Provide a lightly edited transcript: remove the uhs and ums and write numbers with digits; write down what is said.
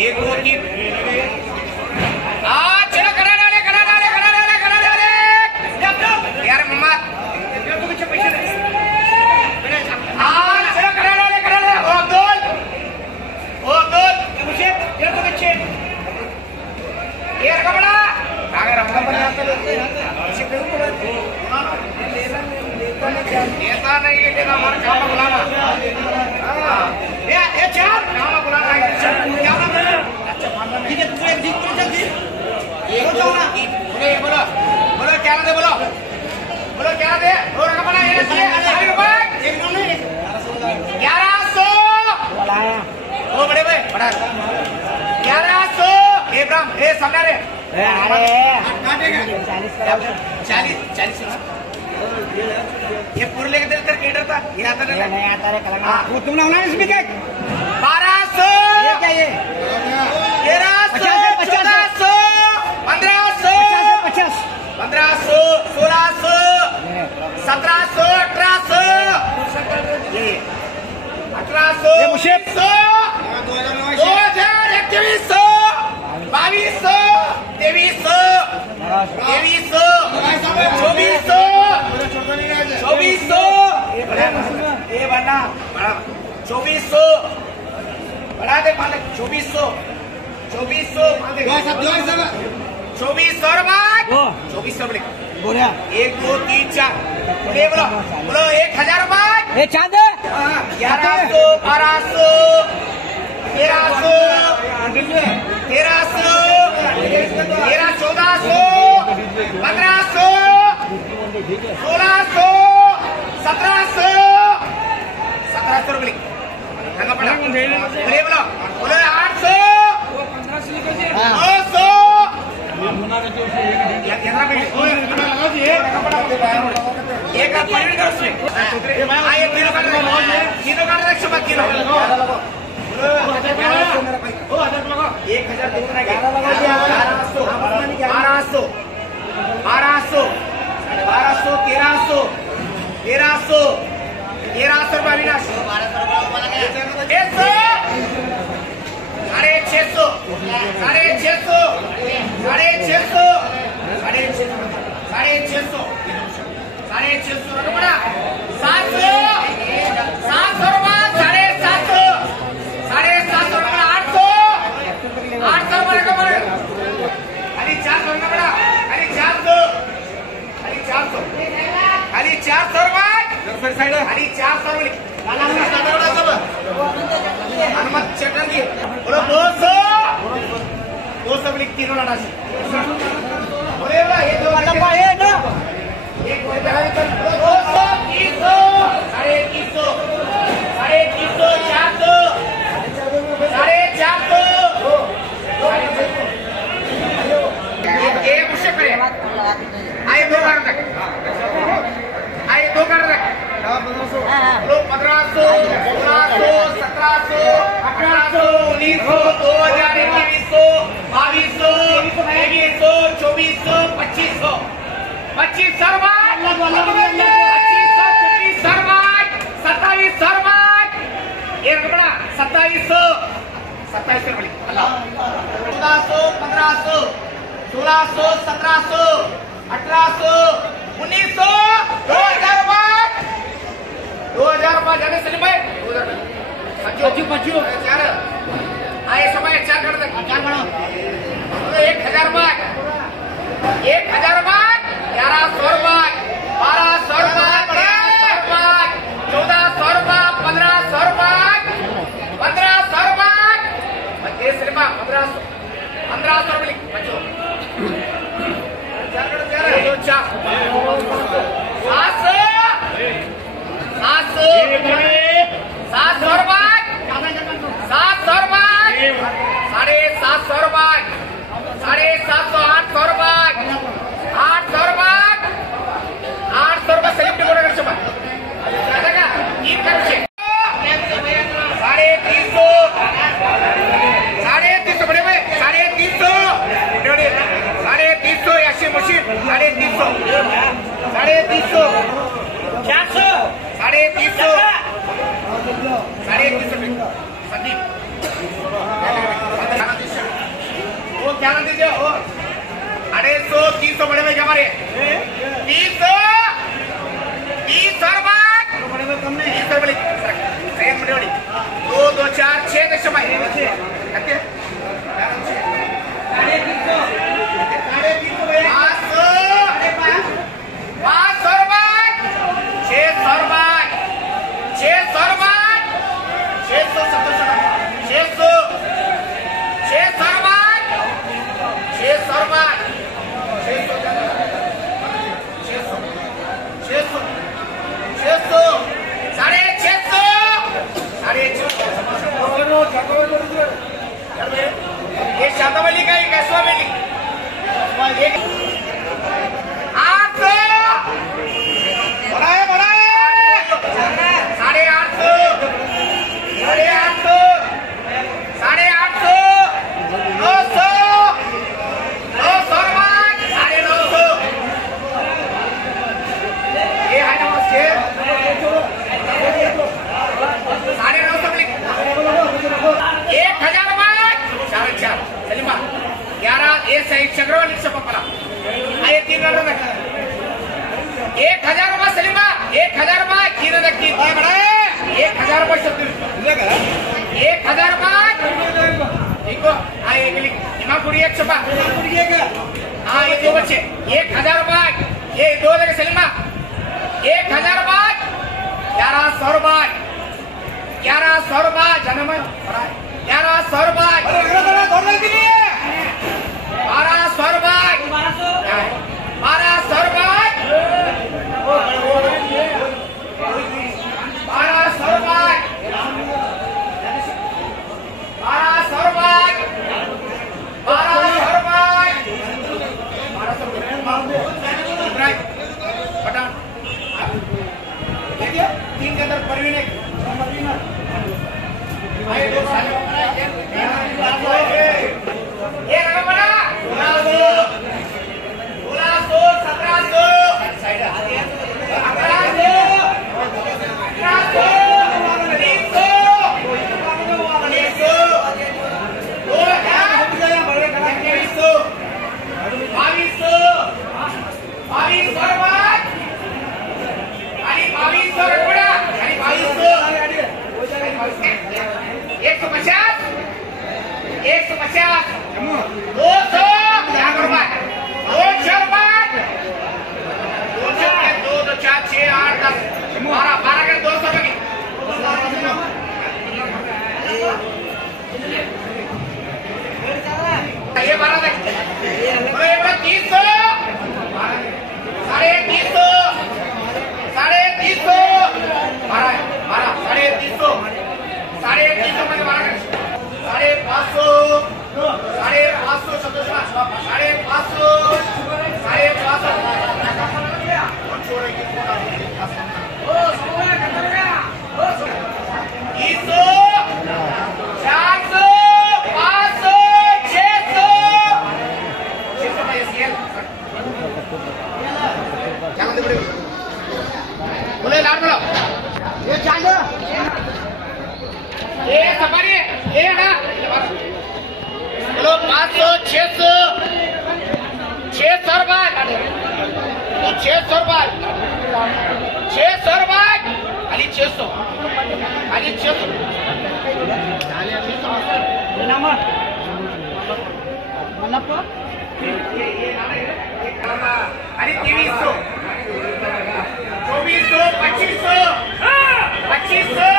1 2 3 चलो करा डाले यार मम्मा चलो करा डाले ओ दोल ये रकबड़ा नेता नहीं है नेता हमारा काम बुलाना ये चार काम बुलाना क्या नाम है ठीक है तू एक जीत जल्दी बोलो जाओ ना बोलो क्या दे बोलो क्या दे और रकबड़ा ये 80 रुपए एक नंबर 1100 बोलाया ओ बड़े भाई बड़ा 1100 इब्राहिम ए सामने रे अरे काटेगा 40 ये पूरे लेके दिल कर केटर था ये आता नहीं आता रे कलंगा वो तुमने होना इसमें क्या 1200 ये क्या ये 1300 1400 1500 1500 1600 1700 1800 ये 1800 ये मुशेब 2021 2200 2300 ये बढ़ा 2400 बढ़ा दे मालिक 2400 2400 बोलिया 1 2 3 4 बोलो 1000 रुपए चांद 1100 1200 1300 1400 1500 1600 1700 रुपये बोलो 800 900 एक तीनों का 1300 रुपये अविनाश 650 रुपया 700 रुपये 750 रुपये 800 रुपये खाली 400 रुपये खाली 400 रुपये खाली 400 रुपये हनुमत चटर्जी बोलो 200 लिख तीनों लड़ा बोले ये दो एक 200 300 350 400 450 एक मुझसे करे आए 2 कर तक 1500 1600 1700 1800 1900 2000 2100 2200 2400 2500 एक बड़ा 2700 रुपये 1400 1500 1600 1700 1800 1900 2000 रुपये जाने से भाई 2000 चार आए समय 4 कर दे 4 बढ़ो 1000 रुपये 1100 रुपये 1200 रुपये 1400 रुपये 1500 रुपये 1500 रुपये बच्चों 700 रुपये 700 रुपये 750 रुपये 750 800 रुपये 800 रुपये 800 रुपये सेलिब्रिटी बोला कर चुका ऐसा क्या ये कर से 350 बड़े में 350 ऐसे मशीन 350 400 350 संदीप क्या ना दीजिए 250 300 बड़े में क्या मारे 300 और बात बड़े में कम नहीं 300 बड़ी ट्रेन बड़ी बड़ी 2 2 4 6 दशम है कितने ये शातावली का एक ऐश्वर्य 800 बढ़ाए 1000 रुपये सलीमा 1000 रुपये तीन रखी 1000 रुपये 1000 रुपये ठीक हो इमापुरी 100 हाँ ये दो बच्चे 1000 रुपये ये दो लगे सलीमा 1000 रुपये 1100 रुपये 1100 रुपये जन्म 1100 रुपये 1200 रुपये 1200 रुपये 1200 रुपये 3 के अंदर परवीन है ये 12 तक 300 बोले लाड बोलो ये चांद ये सफारी ये ना बोलो 500 600 रुपए 600 रुपए 600 रुपए अली 600 नंबर अरे 2300 2400 2500